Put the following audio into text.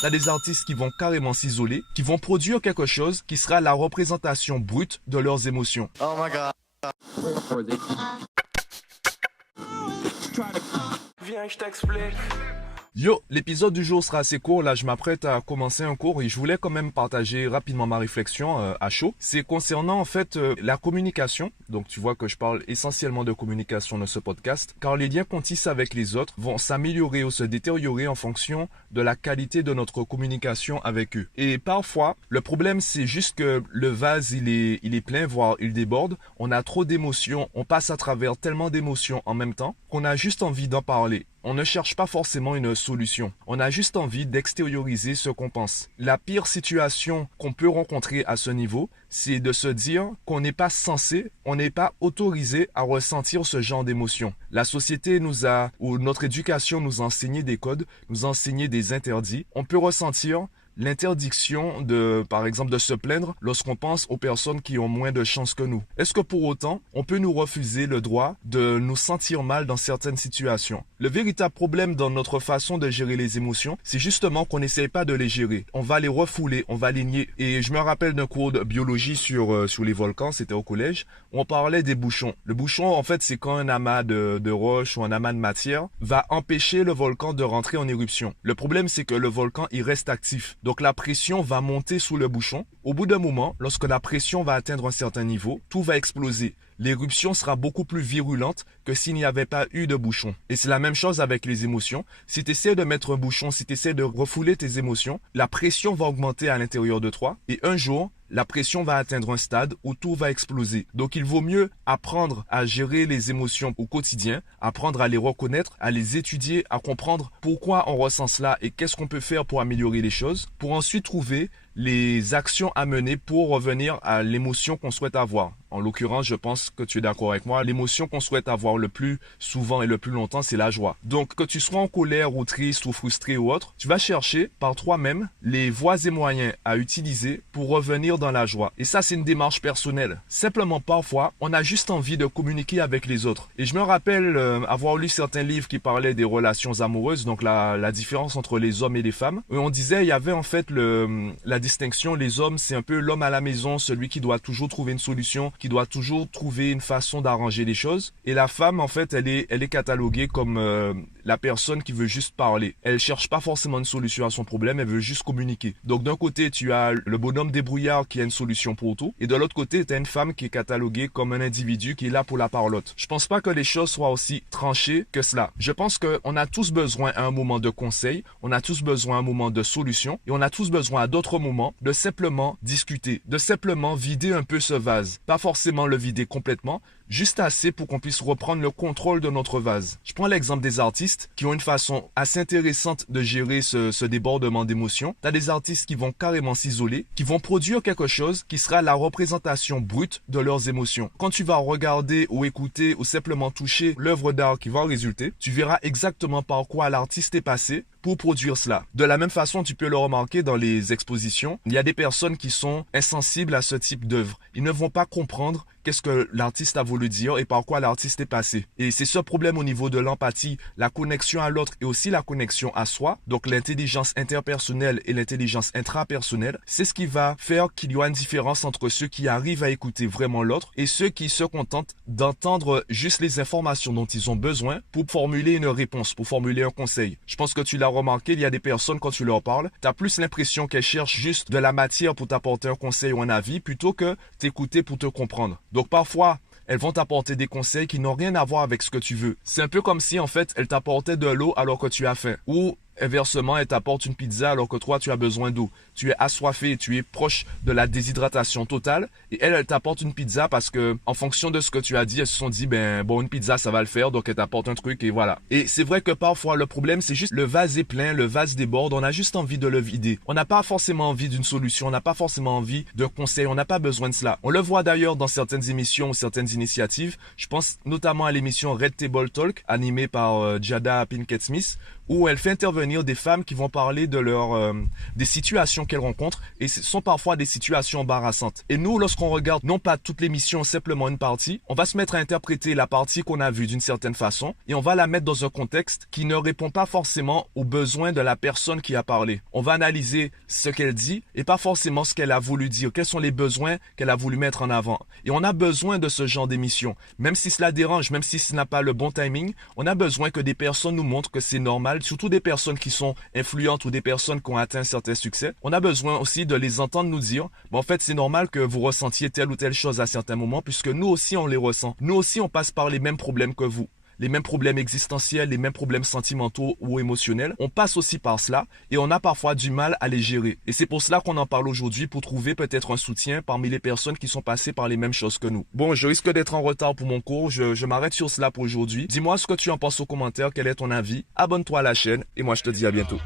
T'as des artistes qui vont carrément s'isoler, qui vont produire quelque chose qui sera la représentation brute de leurs émotions. Oh my god. Viens, je t'explique. Yo, l'épisode du jour sera assez court. Là, je m'apprête à commencer un cours et je voulais quand même partager rapidement ma réflexion à chaud. C'est concernant en fait la communication. Donc, tu vois que je parle essentiellement de communication dans ce podcast, car les liens qu'on tisse avec les autres vont s'améliorer ou se détériorer en fonction de la qualité de notre communication avec eux. Et parfois, le problème, c'est juste que le vase, il est plein, voire il déborde. On a trop d'émotions, on passe à travers tellement d'émotions en même temps qu'on a juste envie d'en parler. On ne cherche pas forcément une solution. On a juste envie d'extérioriser ce qu'on pense. La pire situation qu'on peut rencontrer à ce niveau, c'est de se dire qu'on n'est pas censé, on n'est pas autorisé à ressentir ce genre d'émotion. La société ou notre éducation nous a enseigné des codes, nous a enseigné des interdits. On peut ressentir l'interdiction par exemple, de se plaindre lorsqu'on pense aux personnes qui ont moins de chance que nous. Est-ce que pour autant, on peut nous refuser le droit de nous sentir mal dans certaines situations? Le véritable problème dans notre façon de gérer les émotions, c'est justement qu'on n'essaye pas de les gérer. On va les refouler, on va les nier. Et je me rappelle d'un cours de biologie sur les volcans, c'était au collège, où on parlait des bouchons. Le bouchon, en fait, c'est quand un amas de roches ou un amas de matière va empêcher le volcan de rentrer en éruption. Le problème, c'est que le volcan, il reste actif. Donc la pression va monter sous le bouchon. Au bout d'un moment, lorsque la pression va atteindre un certain niveau, tout va exploser. L'éruption sera beaucoup plus virulente que s'il n'y avait pas eu de bouchon. Et c'est la même chose avec les émotions. Si tu essaies de mettre un bouchon, si tu essaies de refouler tes émotions, la pression va augmenter à l'intérieur de toi. Et un jour, la pression va atteindre un stade où tout va exploser. Donc il vaut mieux apprendre à gérer les émotions au quotidien, apprendre à les reconnaître, à les étudier, à comprendre pourquoi on ressent cela et qu'est-ce qu'on peut faire pour améliorer les choses, pour ensuite trouver les actions à mener pour revenir à l'émotion qu'on souhaite avoir. En l'occurrence, je pense que tu es d'accord avec moi, l'émotion qu'on souhaite avoir le plus souvent et le plus longtemps, c'est la joie. Donc, que tu sois en colère ou triste ou frustré ou autre, tu vas chercher par toi-même les voies et moyens à utiliser pour revenir dans la joie. Et ça, c'est une démarche personnelle. Simplement, parfois, on a juste envie de communiquer avec les autres. Et je me rappelle avoir lu certains livres qui parlaient des relations amoureuses, donc la différence entre les hommes et les femmes. Et on disait, il y avait en fait la distinction, les hommes, c'est un peu l'homme à la maison, celui qui doit toujours trouver une solution, qui doit toujours trouver une façon d'arranger les choses. Et la femme, en fait, elle est cataloguée comme la personne qui veut juste parler. Elle cherche pas forcément une solution à son problème, elle veut juste communiquer. Donc d'un côté, tu as le bonhomme débrouillard qui a une solution pour tout, et de l'autre côté, tu as une femme qui est cataloguée comme un individu qui est là pour la parlotte. Je pense pas que les choses soient aussi tranchées que cela. Je pense qu'on a tous besoin à un moment de conseil, on a tous besoin à un moment de solution, et on a tous besoin à d'autres moments de simplement discuter, de simplement vider un peu ce vase. Pas forcément le vider complètement, juste assez pour qu'on puisse reprendre le contrôle de notre vase. Je prends l'exemple des artistes qui ont une façon assez intéressante de gérer ce débordement d'émotions. Tu as des artistes qui vont carrément s'isoler, qui vont produire quelque chose qui sera la représentation brute de leurs émotions. Quand tu vas regarder ou écouter ou simplement toucher l'œuvre d'art qui va en résulter, tu verras exactement par quoi l'artiste est passé pour produire cela. De la même façon, tu peux le remarquer dans les expositions. Il y a des personnes qui sont insensibles à ce type d'œuvre. Ils ne vont pas comprendre qu'est-ce que l'artiste a voulu dire et par quoi l'artiste est passé. Et c'est ce problème au niveau de l'empathie, la connexion à l'autre et aussi la connexion à soi, donc l'intelligence interpersonnelle et l'intelligence intrapersonnelle, c'est ce qui va faire qu'il y aura une différence entre ceux qui arrivent à écouter vraiment l'autre et ceux qui se contentent d'entendre juste les informations dont ils ont besoin pour formuler une réponse, pour formuler un conseil. Je pense que tu l'as remarqué, il y a des personnes, quand tu leur parles, tu as plus l'impression qu'elles cherchent juste de la matière pour t'apporter un conseil ou un avis plutôt que t'écouter pour te comprendre. Donc parfois, elles vont t'apporter des conseils qui n'ont rien à voir avec ce que tu veux. C'est un peu comme si en fait, elles t'apportaient de l'eau alors que tu as faim. Ou inversement, elle t'apporte une pizza alors que toi, tu as besoin d'eau. Tu es assoiffé, tu es proche de la déshydratation totale. Et elle t'apporte une pizza parce que, en fonction de ce que tu as dit, elles se sont dit, une pizza, ça va le faire. Donc, elle t'apporte un truc et voilà. Et c'est vrai que parfois, le problème, c'est juste le vase est plein, le vase déborde. On a juste envie de le vider. On n'a pas forcément envie d'une solution. On n'a pas forcément envie d'un conseil. On n'a pas besoin de cela. On le voit d'ailleurs dans certaines émissions ou certaines initiatives. Je pense notamment à l'émission Red Table Talk, animée par Jada Pinkett Smith, où elle fait intervenir des femmes qui vont parler de des situations qu'elles rencontrent, et ce sont parfois des situations embarrassantes. Et nous, lorsqu'on regarde non pas toute l'émission, simplement une partie, on va se mettre à interpréter la partie qu'on a vue d'une certaine façon, et on va la mettre dans un contexte qui ne répond pas forcément aux besoins de la personne qui a parlé. On va analyser ce qu'elle dit et pas forcément ce qu'elle a voulu dire, quels sont les besoins qu'elle a voulu mettre en avant. Et on a besoin de ce genre d'émission. Même si cela dérange, même si ce n'a pas le bon timing, on a besoin que des personnes nous montrent que c'est normal, surtout des personnes qui sont influentes ou des personnes qui ont atteint certains succès. On a besoin aussi de les entendre nous dire, en fait, c'est normal que vous ressentiez telle ou telle chose à certains moments, puisque nous aussi, on les ressent. Nous aussi, on passe par les mêmes problèmes que vous. Les mêmes problèmes existentiels, les mêmes problèmes sentimentaux ou émotionnels. On passe aussi par cela et on a parfois du mal à les gérer. Et c'est pour cela qu'on en parle aujourd'hui, pour trouver peut-être un soutien parmi les personnes qui sont passées par les mêmes choses que nous. Bon, je risque d'être en retard pour mon cours, je m'arrête sur cela pour aujourd'hui. Dis-moi ce que tu en penses aux commentaires, quel est ton avis. Abonne-toi à la chaîne et moi je te dis à bientôt.